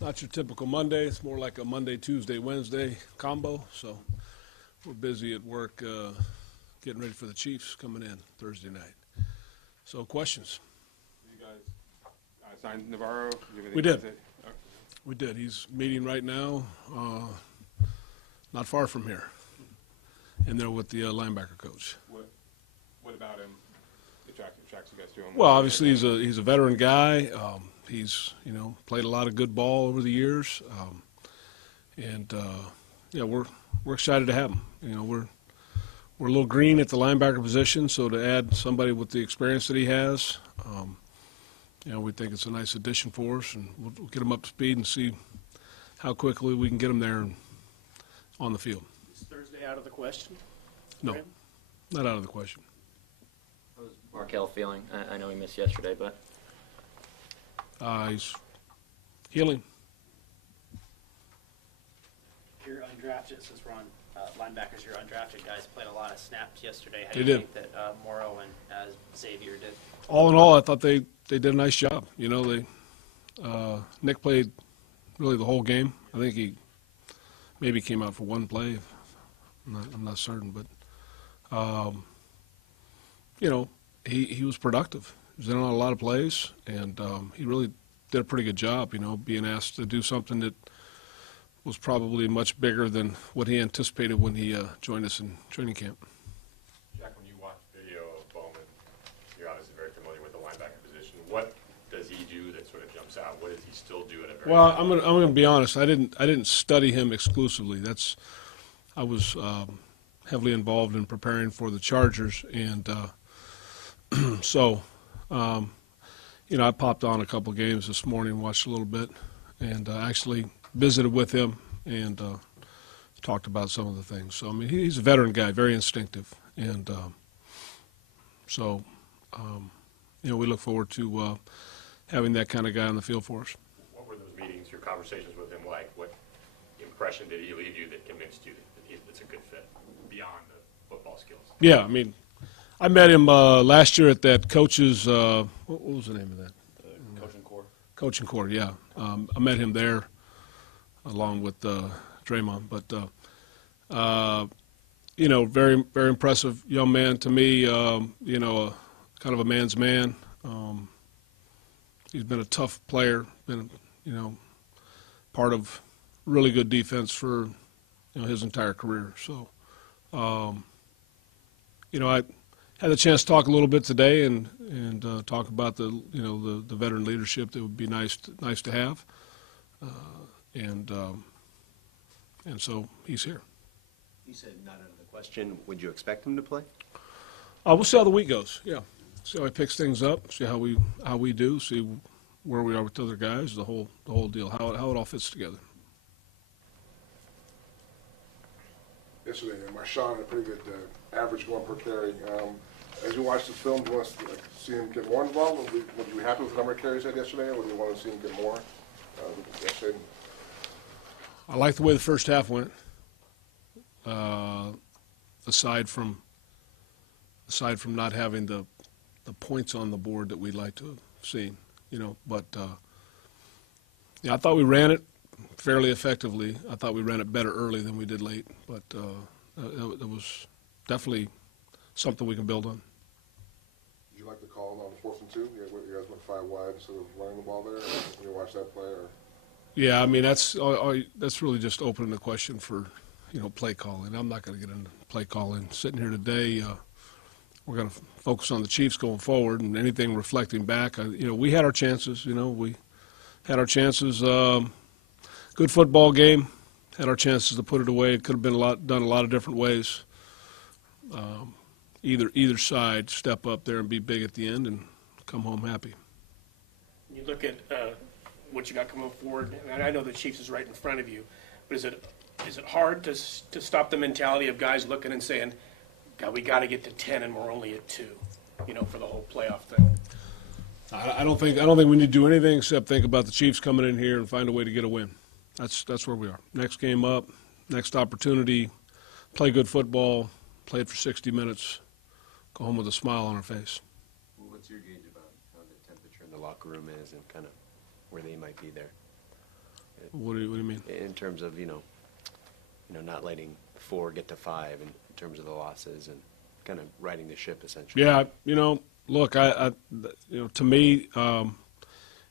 not your typical Monday. It's more like a Monday, Tuesday, Wednesday combo. So we're busy at work getting ready for the Chiefs coming in Thursday night. So questions? You guys signed Navarro? We did. We did. He's meeting right now, not far from here, and they're with the linebacker coach. What about him attracts you guys to him? Well, obviously he's a veteran guy. He's played a lot of good ball over the years, and we're excited to have him. We're a little green at the linebacker position, so to add somebody with the experience that he has, we think it's a nice addition for us, and we'll get him up to speed and see how quickly we can get him there and on the field. Is Thursday out of the question? No, not out of the question. How's Markel feeling? I know he missed yesterday, but He's healing. You're undrafted, since we're on linebackers, you're undrafted guys played a lot of snaps yesterday. How They do you did. think that Morrow and Xavier did? All in all, I thought they did a nice job. Nick played really the whole game. I think he maybe came out for one play. I'm not certain, but he was productive. He was in on a lot of plays, and he really did a pretty good job. Being asked to do something that was probably much bigger than what he anticipated when he joined us in training camp. Jack, when you watch video of Bowman, you're obviously very familiar with the linebacker position. What does he do that sort of jumps out? What does he still do at a very Well, I'm gonna be honest. I didn't study him exclusively. I was heavily involved in preparing for the Chargers, and so I popped on a couple games this morning, watched a little bit, and actually visited with him and talked about some of the things. So he's a veteran guy, very instinctive, and we look forward to having that kind of guy on the field for us. What were those meetings, your conversations with him like? What impression did he leave you that convinced you that it's a good fit beyond the football skills? Yeah, I met him last year at that coach's, what was the name of that? Coaching Corps. Coaching Corps, yeah. I met him there along with Draymond. But, very, very impressive young man to me, kind of a man's man. He's been a tough player, been, part of really good defense for, his entire career. So, I had a chance to talk a little bit today and talk about the veteran leadership that would be nice to have, and so he's here. You said not out of the question. Would you expect him to play? We'll see how the week goes. Yeah, see how he picks things up. See how we do. See where we are with the other guys. The whole deal. How it all fits together. Yesterday, Marshawn had a pretty good average going per carry. As you watch the film, do you want to see him get more involved? Would you be happy with the number of carries he had yesterday, or do you want to see him get more? Yesterday? I like the way the first half went. Aside from not having the points on the board that we'd like to have seen, but I thought we ran it fairly effectively. I thought we ran it better early than we did late, but it was definitely something we can build on. Did you like the call on 4th and 2? You guys went 5 wide instead of running the ball there. When you watch that play, or? Yeah, that's really just opening the question for play calling. I'm not going to get into play calling. Sitting here today, we're going to focus on the Chiefs going forward, and anything reflecting back. We had our chances. We had our chances. Good football game. Had our chances to put it away. It could have been done a lot of different ways. Either side step up there and be big at the end and come home happy. You look at what you got coming forward, and I know the Chiefs is right in front of you, but is it hard to stop the mentality of guys looking and saying, God, we got to get to 10 and we're only at 2, for the whole playoff thing? I don't think we need to do anything except think about the Chiefs coming in here and find a way to get a win. That's where we are. Next game up, next opportunity, play good football, play it for 60 minutes, go home with a smile on our face. What's your gauge about how the temperature in the locker room is and kind of where they might be there? What do you mean? In terms of, not letting 4 get to 5 in terms of the losses and kind of righting the ship essentially. Yeah, look, to me,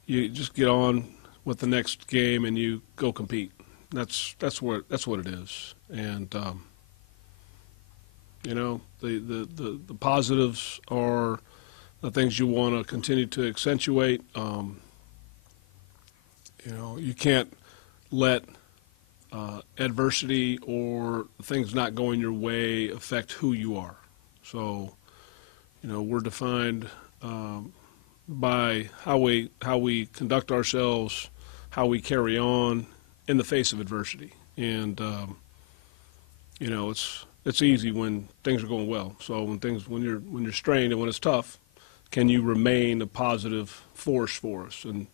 you just get on with the next game and you go compete. That's what it is. And the positives are the things you want to continue to accentuate. You can't let adversity or things not going your way affect who you are. So, we're defined by how we conduct ourselves, how we carry on in the face of adversity. And it's easy when things are going well. So when you're strained and when it's tough, can you remain a positive force for us? And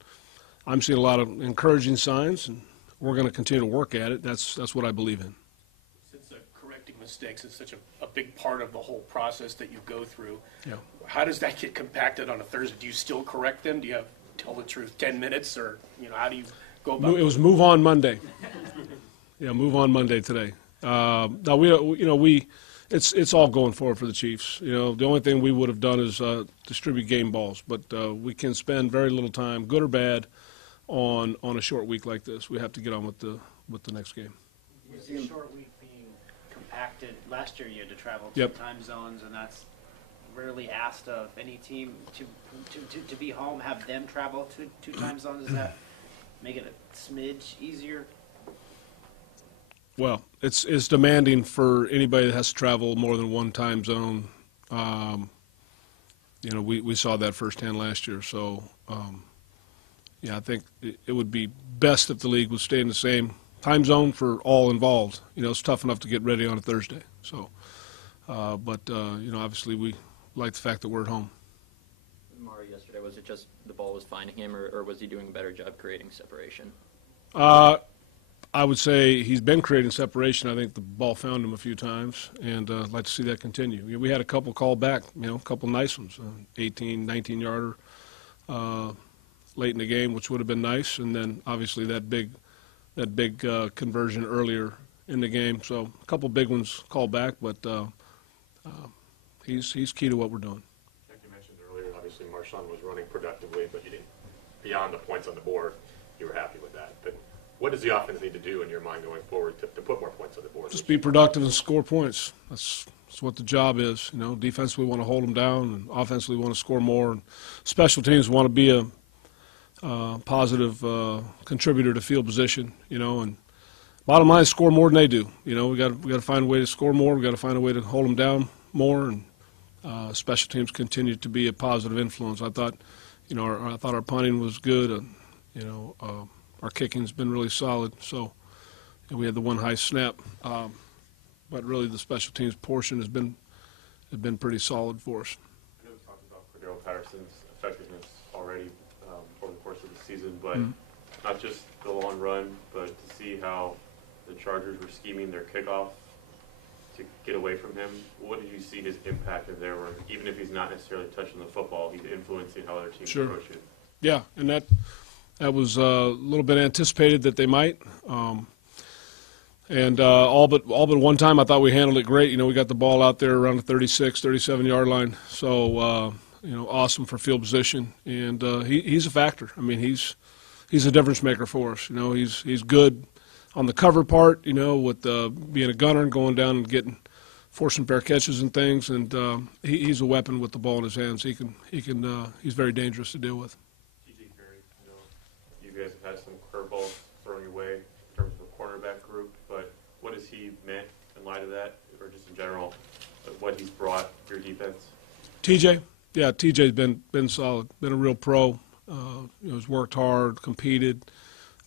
I'm seeing a lot of encouraging signs, and we're going to continue to work at it. That's what I believe in. Since correcting mistakes is such a big part of the whole process that you go through, Yeah. how does that get compacted on a Thursday? Do you still correct them? Do you have, tell the truth, 10 minutes, or how do you go about It was Move On Monday. Yeah, Move On Monday today. No, it's all going forward for the Chiefs. The only thing we would have done is distribute game balls, but we can spend very little time, good or bad, on a short week like this. We have to get on with the next game. With the short week being compacted, last year you had to travel Yep. 2 time zones, and that's rarely asked of any team to be home, have them travel to 2 time zones. Does that make it a smidge easier? Well, it's demanding for anybody that has to travel more than one time zone. We saw that firsthand last year. So, I think it would be best if the league would stay in the same time zone for all involved. It's tough enough to get ready on a Thursday. So, obviously we like the fact that we're at home. Mario, yesterday, was it just the ball was finding him, or was he doing a better job creating separation? I would say he's been creating separation. I think the ball found him a few times, and I'd like to see that continue. We had a couple called back, a couple nice ones, 18, 19-yarder late in the game, which would have been nice, and then obviously that big conversion earlier in the game. So a couple big ones called back, but he's key to what we're doing. Like you mentioned earlier, obviously Marshawn was running productively, but you didn't, beyond the points on the board, you were happy with that. But what does the offense need to do in your mind going forward to put more points on the board? Just be productive and score points. That's what the job is. Defensively we want to hold them down, and offensively we want to score more. And special teams want to be a positive contributor to field position. And bottom line is score more than they do. We got to find a way to score more. We got to find a way to hold them down more, and special teams continue to be a positive influence. I thought, our punting was good. Our kicking's been really solid. So we had the one high snap, but really the special teams portion has been pretty solid for us. I know we talked about Cordero Patterson's effectiveness already over the course of the season, but not just the long run, but to see how the Chargers were scheming their kickoff to get away from him. What did you see his impact in there, where even if he's not necessarily touching the football, he's influencing how other teams Sure. approach it? Yeah, and that was a little bit anticipated that they might. And all but one time I thought we handled it great. We got the ball out there around the 36, 37-yard line. So, awesome for field position. And he's a factor. I mean, he's a difference maker for us. He's good on the cover part, with being a gunner and going down and forcing fair catches and things. And he's a weapon with the ball in his hands. He's very dangerous to deal with. TJ Carey, you guys have had some curveballs thrown your way in terms of the cornerback group, but what has he meant in light of that, or just in general, what he's brought to your defense? TJ? Yeah, TJ's been solid, been a real pro. He's worked hard, competed,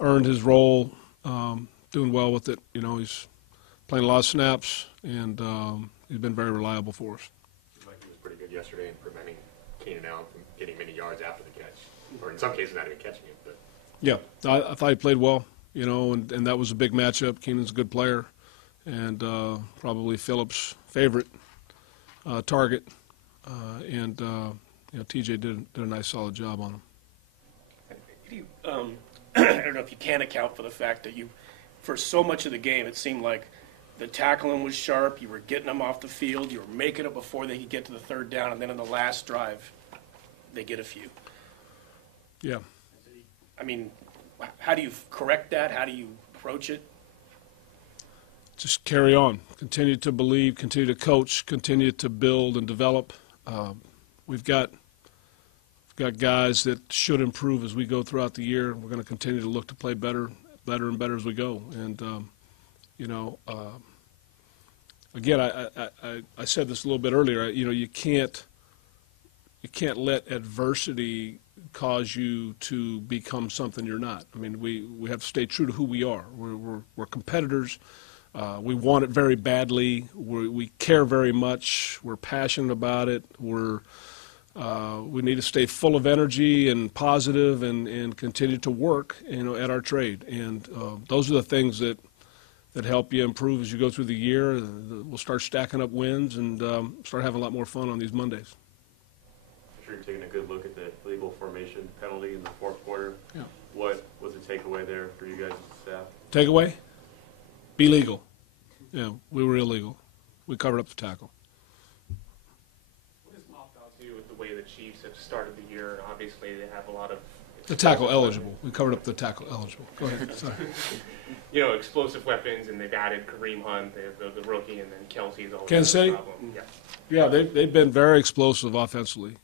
earned his role, doing well with it. He's playing a lot of snaps, and he's been very reliable for us. Seemed like he was pretty good yesterday in preventing Keenan Allen from getting many yards after the catch, or in some cases not even catching it. But Yeah, I thought he played well, and that was a big matchup. Keenan's a good player, and probably Phillips' favorite target. TJ did a nice, solid job on him. How I don't know if you can account for the fact that for so much of the game, it seemed like the tackling was sharp, you were getting them off the field, you were making it before they could get to the third down, and then in the last drive, they get a few. Yeah. I mean, how do you correct that? How do you approach it? Just carry on. Continue to believe, continue to coach, continue to build and develop. We've got guys that should improve as we go throughout the year. We're going to continue to look to play better and better as we go. And, again, I said this a little bit earlier. You can't let adversity cause you to become something you're not. I mean, we have to stay true to who we are. We're competitors. We want it very badly. We care very much. We're passionate about it. We need to stay full of energy and positive and continue to work, at our trade. And those are the things that help you improve as you go through the year. We'll start stacking up wins and start having a lot more fun on these Mondays. I'm sure you're taking a good look at the illegal formation penalty in the fourth quarter. Yeah. What was the takeaway there for you guys as a staff? Takeaway? Be legal. Yeah, we were illegal. We covered up the tackle. What does opt-out do with the way the Chiefs have started the year? Obviously, they have a lot of The tackle eligible. We covered up the tackle eligible. Go ahead. Sorry. explosive weapons, and they've added Kareem Hunt, the rookie, and then Kelsey's always Kansas City? a problem. Yeah. Yeah, they've been very explosive offensively.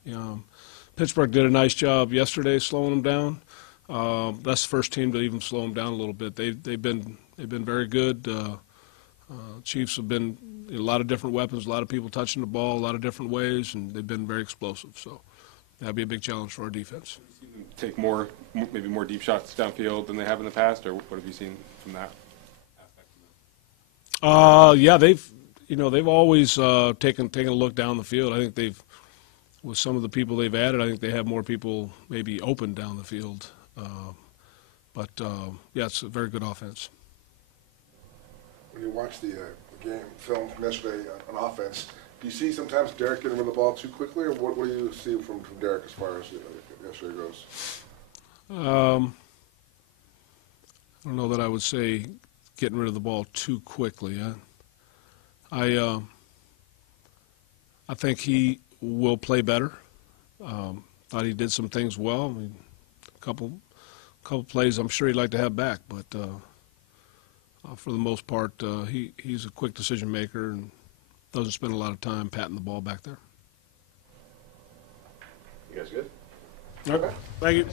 Pittsburgh did a nice job yesterday slowing them down. That's the first team to even slow them down a little bit. They've been very good. Chiefs have been a lot of different weapons, a lot of people touching the ball, a lot of different ways, and they've been very explosive. So that'll be a big challenge for our defense. Take maybe more deep shots downfield than they have in the past, or what have you seen from that aspect? Yeah, they've always taken a look down the field. I think with some of the people they've added, I think they have more people maybe open down the field. But it's a very good offense. When you watch the game film from yesterday on offense, do you see sometimes Derek getting rid of the ball too quickly, or what do you see from Derek as far as yesterday goes? I don't know that I would say getting rid of the ball too quickly. I think he will play better. Thought he did some things well. I mean, a couple plays I'm sure he'd like to have back, but for the most part, he's a quick decision maker and doesn't spend a lot of time patting the ball back there. You guys good? Okay. Thank you.